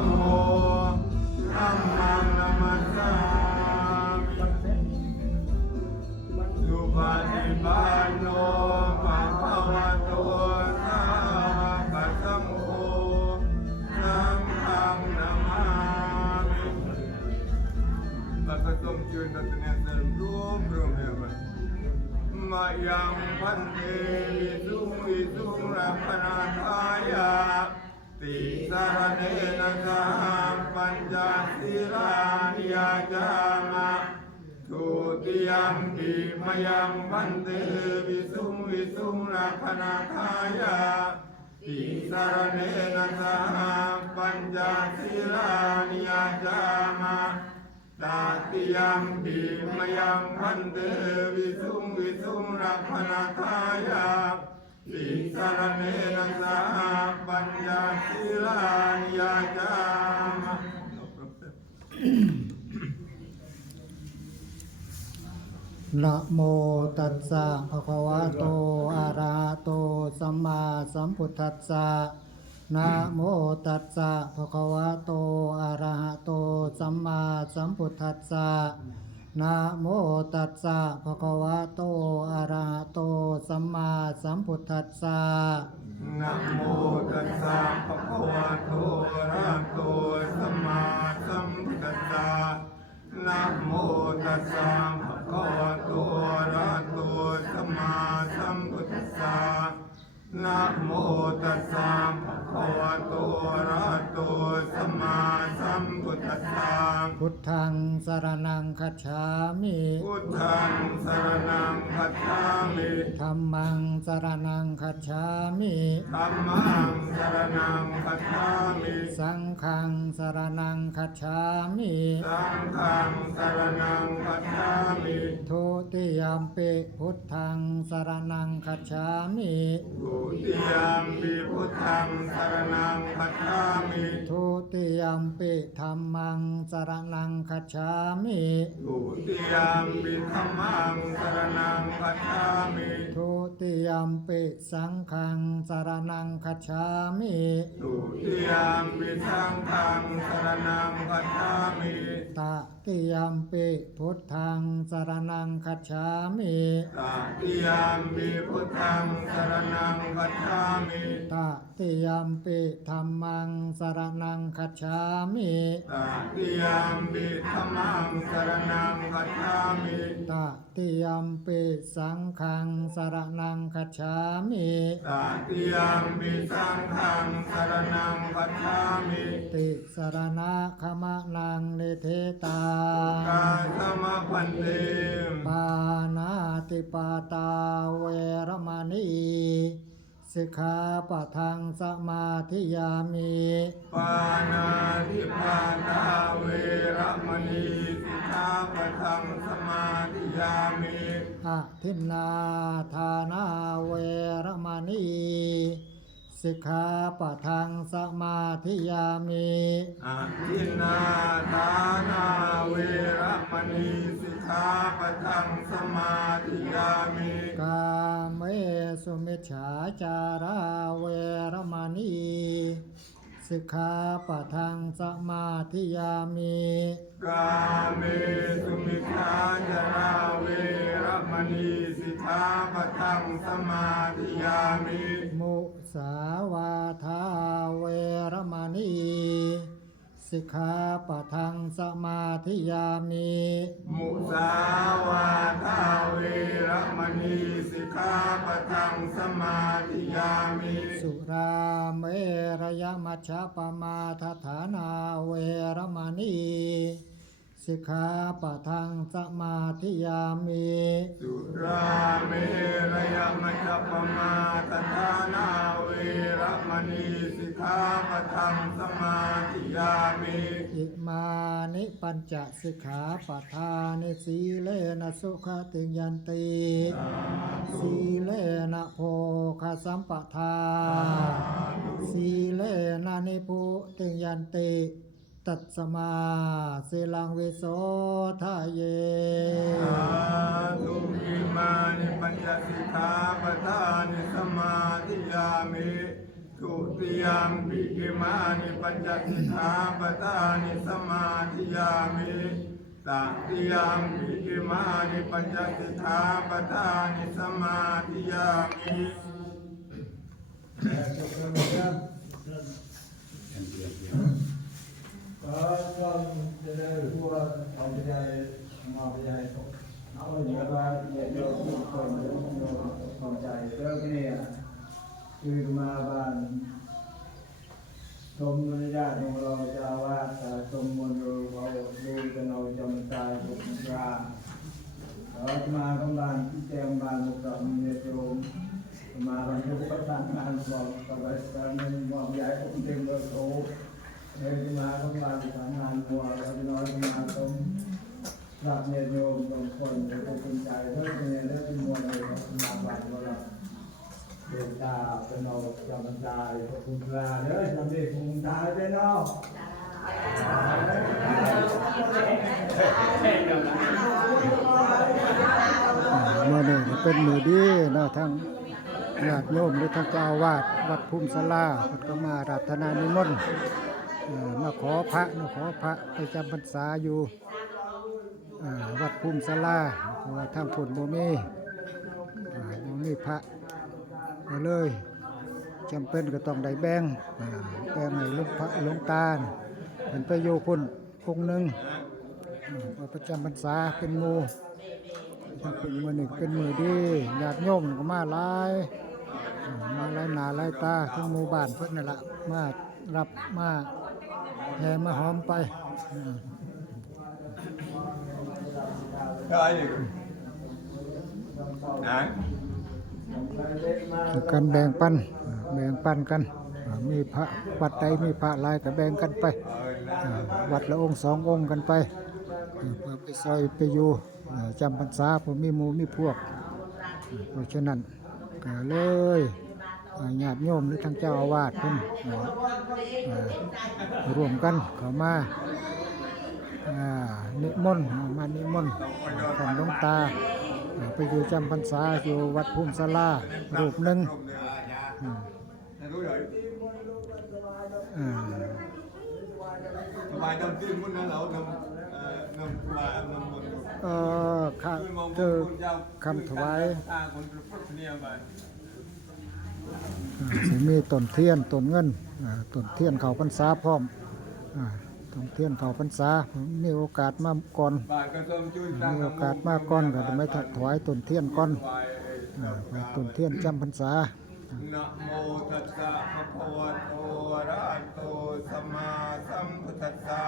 มโมธัมมังนามัสสามิสุปฏิปันโนภะคะวะโตสาวกสังโฆสังฆังนามามิ Bagatom yun na tinatawag room room heaven. Mayang pante isung isung rapanataya ti sarane na saham panjasiraniya jama tutiyam di mayang pante isung isung rapanataya ti sarane na saham panjasiraniya jama ติสารเนนะคะปัญจสิรานิยจามะทุติยมปิมยัมบันเตวิสุงวิสุงรักนาคายาติสารเนนะคะปัญจสิรานิยจามะตาติยมปิมยัมบันเตวิสุงวิสุงรักนาคายา ญญาศิลานิยาจามนะโมตัสสะภะคะวะโต อะระหะโต สัมมาสัมพุทธัสสะนะโมตัสสะภะคะวะโต อะระหะโต สัมมาสัมพุทธัสสะ นะโมตัสสะภะคะวะโต อะระหะโต สัมมาสัมพุทธัสสะ นะโมตัสสะภะคะวะโต อะระหะโต สัมมาสัมพุทธัสสะ นะโมตัสสะภะคะวะโต อะระหะโต สัมมาสัมพุทธัสสะ นะโมตัสสะภะคะวะโต อะระหะโต สัมมาสัมพุทธัสสะ พุทธังสรณัง คัจฉามิพุทธังสรณังคัจฉา มิธัมมังสรณังคัจฉามิธัมมังสรณังคัจฉามิสังฆังสรณังคัจฉามิสังฆังสรณังคัจฉามิทุติยมปิพุทธังสรณังคัจฉามิทุติยามปิพุทธังสรณังคัจฉามิทุติยมปิธรรมังสรณังคัจฉามิทุติยามปิธัมมังสรณังคัจฉามิทุติยมปิสังฆังสรณังคัจฉามิทุติยามปิสังฆังสรณังคัจฉามิตติยมปิพุทธังสรณังคัจฉามิตติยามปิพุทธังสรณังคัจฉามิ ตติยมปิธรรมังสรณังคัจฉามิตติยามปิธัมมังสรณังคัจฉามิตติยมปิสังฆังสรณังคัจฉามิตติยามปิสังฆังสรณังคัจฉามิติสรณะขมะนังนิเทตากาสมะพันเตปานาติปาตาเวรมณี สิกขาปะทังสมาธิยามิปานาทิปาตาเวระมณีสิกขาปะทังสมาธิยามิอะทินนาทานาเวรมณี สิกขาปะทังสมาธิยามิอาทินนาทานาเวระมณีสิกขาปะทังสมาธิยามิกาเมสุมิจฉาจาราเวรมณีสิกขาปะทังสมาธิยามิกาเมสุ สาวาทาเวรมณีสิกขาปะทังสมาธิยามิมุสาวาทาเวระมณีสิกขาปะทังสมาธิยามิสุราเมรยมัชฌปมาทฐานาเวรมณี สิกขาปะทังสมาธิยามิสุราเมรยมัจจปมาตทานาเวระมณีสิกขาปะทังสมาธิยามิอิมานิปัญจสิกขาปทานิสีเลนะสุขติยันติสีเลนะโภคสัมปทาสีเลนะนิพุติยันติ ตัสมาสิลังวิโสทะเยสาธุอิมานิปัญจสิกขาปทานิสมาธิยามิกทุติยมปิอิมานิปัญจสิกขาปทานิสมาธิยามิตติยมปิอิมานิปัญจสิกขาปทานิสมาธิยามิก็ต้อ งจะได้รู้ว่าอาไปได้มาไปได้เอาอย่างนี้ว่าเนี่ยโยมทุกคนโยมโยมเข้าใจเรื่องนี้คือมาบ้านชมมารยาทของเราจะว่าชมมนต์เราดูกันเราจำตายทุกราเรามาของบ้านที่แจมบ้านมุกดามีโยมมาบ้านทุกประสานงานบอกกับการเงินบอกใหญ่ผมเต็มเบอร์โทร เดินมาต้องมาทำงานบัวเราจะน้อยมาต้มรับเนยโยมบางคนจะเป็นคนใจเรื่องนี้เรื่องมวลเลยครับมาบันว่าเราเดินตาเป็นเราจำใจขอบคุณพระเด้อจำได้คุณตาเป็นเนาะเมื่อหนี้ก็เป็นมือดีเนาะทั้งญาติโยมหรือทั้งเจ้าวาดวัดภูมิศาลาก็มารัตนานิมนต์ มาขอพระเนาะขอพระไปจำพรรษาอยู่วัดภูมิศาลาเพราะว่าทางผลบ่มีอ่าบ่มีพระก็เลยจำเป็นก็ต้องได้แบ่งแบ่งให้หลุงพระหลวงตาเพิ่นไปอยู่พุ่นองค์หนึงอ่ามาประจำพรรษาเป็นมูเป็นมือหนึ่งเป็นมือดีญาติโยมก็มาหลายอ่มาหลายหนาหลายตาทั้งหมู่บ้านเพิ่อนนั่นละมารับมา แห่มาหอมไปอ่าใช่นะคือกันแบ่งปันอ่าแบ่งปันกันอ่ามีพระวัดใดมีพระหลายก็แบ่งกันไปเออนะอ่าวัดละองค์สององค์กันไปอ่าเพื่อไปซอยไปอยู่อ่าจำพรรษาผมมีหมู่มีพวกอ่าเพราะฉะนั้นก็เลยอ่า ญาติโยมหรือทางเจ้าอาวาสเพิ่นอ่าอ่ารวมกันเข้ามาอ่านิมนต์มานิมนต์ท่านหลวงตาอ่าไปอยู่จำพรรษาอยู่วัดภูมิศาลารูปหนึ่งอืมรู้เลยอ่าทำไมนำตื้นมุนนั้นเรานำเอ่อนำมาน้ำมันเอ่อข้าคือคำถวาย สิมีต้นเทียนต้นเงินต้นเทียนเขาพรรษาพร้อมต้นเทียนเขาพรรษามีโอกาสมาก่อนมีโอกาสมาก่อนก็จะไม่ถวายต้นเทียนก่อนต้นเทียนจำพรรษานะโมตัสสะภะคะวะโตอะระหะโตสัมมาสัมพุทธัสสะ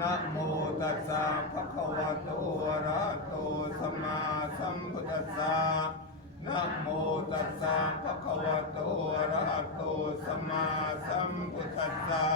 นะโมตัสสะภะคะวะโตอะระหะโตสัมมาสัมพุทธัสสะ นะโมตัสสะภะคะวะโตอะระหะโตสัมมาสัมพุทธัสสะ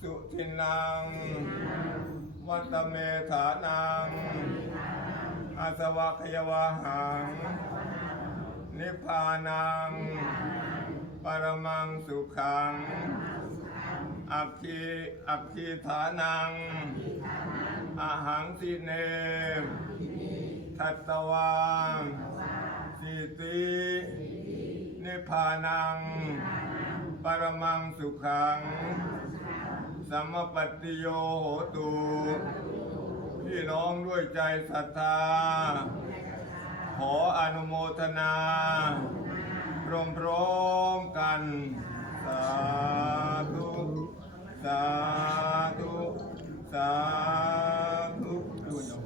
สุทินังวัตเมธานังอาสวะขยวาหัง นิพพานัง ปรมังสุขัง อัคคีอัคคีฐานังอาหังสิเนทัตตวางสิ ตินิพพานัง ปรมังสุขัง สัมปัตติโยโหตุ พี่น้องด้วยใจศรัทธา ขออนุโมทนาพร้อมพร้อมๆกัน สาธุ สาธุ สาธุดูเนาะ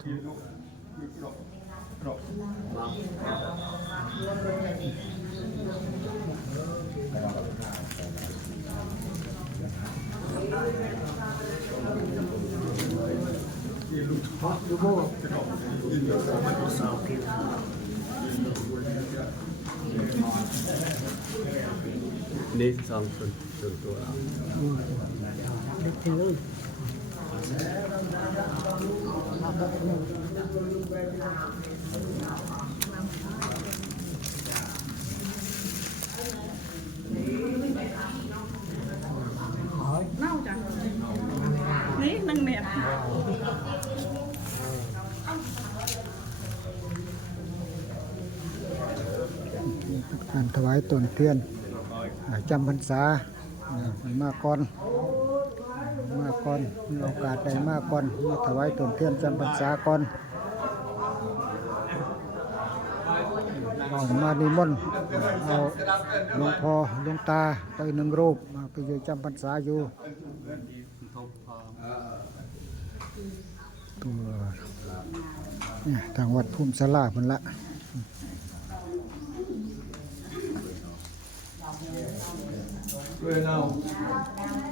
ที่ลูกที่ครบครบ นี่สองส่วนส่วนตัวเรา เน่าจังนี่นั่งเนี่ยารถวายต้นเทียนจำพรรษามาก่อนมาก่อนมีโอกาสได้มาก่อนมาถวายต้นเทียนจำพรรษาก่อนเอามานิมนต์เอาหลวงพ่อหลวงตาไปหนึ่งรูปมาไปอยู่จำพรรษาอยู่ตัวเนี่ยทางวัดภูมิสลาเพิ่นละ เมื่อเรา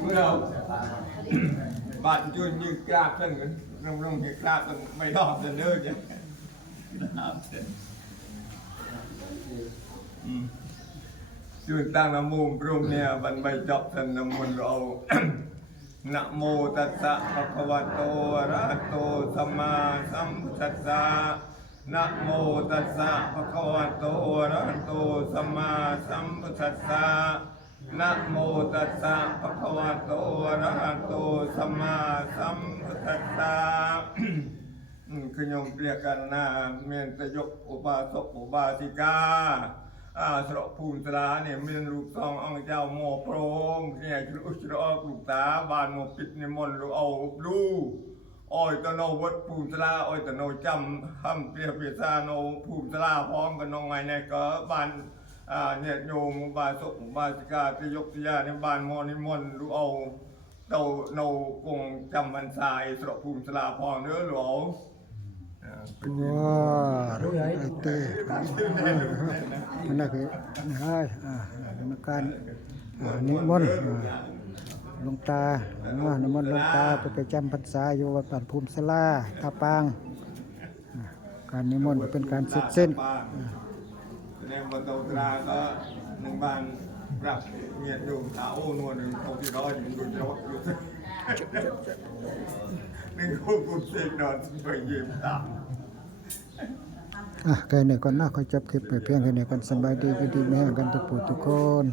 เมื่อเราบ้านจุนยืดกราบเพิ่นกันร่องร่งเห็ดกราบต้องไม่รอบเดินเด้อจ้ะกราบเส้นอืมจุดตั้งน้ำมูกพรุ่งเนี่ยบันใบจบสันนมันเรานะโมตัสสะภะคะวะโตอะระหะโตสัมมาสัมพุทธัสสะนะโมตัสสะภะคะวะโตอะระหะโตสัมมาสัมพุทธัสสะ นะโมตัสสะภะคะวะโตอะระหะโตสัมมาสัมพุทธัสสะอืมคือโยมเปรียกกันนะเมียนตะยกอุบาสกอุบาสิกาอาสระภูมิตราเนี่ยเมียนลูกซององเจ้าโมโปรงเนี่ยชุดอุชรออกลูกตาบานโมปิดนิมนลูกเอาลูอ้อยตโนวัดภูมิตราอ้อยตโนจำห้ำเปรียบเปียซาโนภูมิตราพร้อมกันน้องไงเนี่ยก็บาน เนี่ยโยมอุบาสกอุบาสิกาตะยกตะยาในบานโมนิมนต์ลูกเอาเตาโนกงจำมันทรายสระภูมิตราพร้อมเนื้อหลวงว้าไอเต้มันน่ะคือให้อ่าในการนิมนต์ลงตาอ่านิมนต์ลงตาไปไปจำพรรษาอยู่วัดบ้านภูมิสลาท่าปาง การนิมนต์เป็นการเสร็จสิ้น แสดงบนตตราก็หนึ่งบานปรับเงียบอยู่สาวนวลหนึ่งเขาที่ร้อยอยู่ดูจะวัดอยู่หนึ่งคู่กุศลนอนไปยืมตามอะแค่นี้ก่อนนะขอจบคลิปไปเพียงแค่นี้ก่อนสบายดีก็ดีแม่กันทุกผู้ทุกคน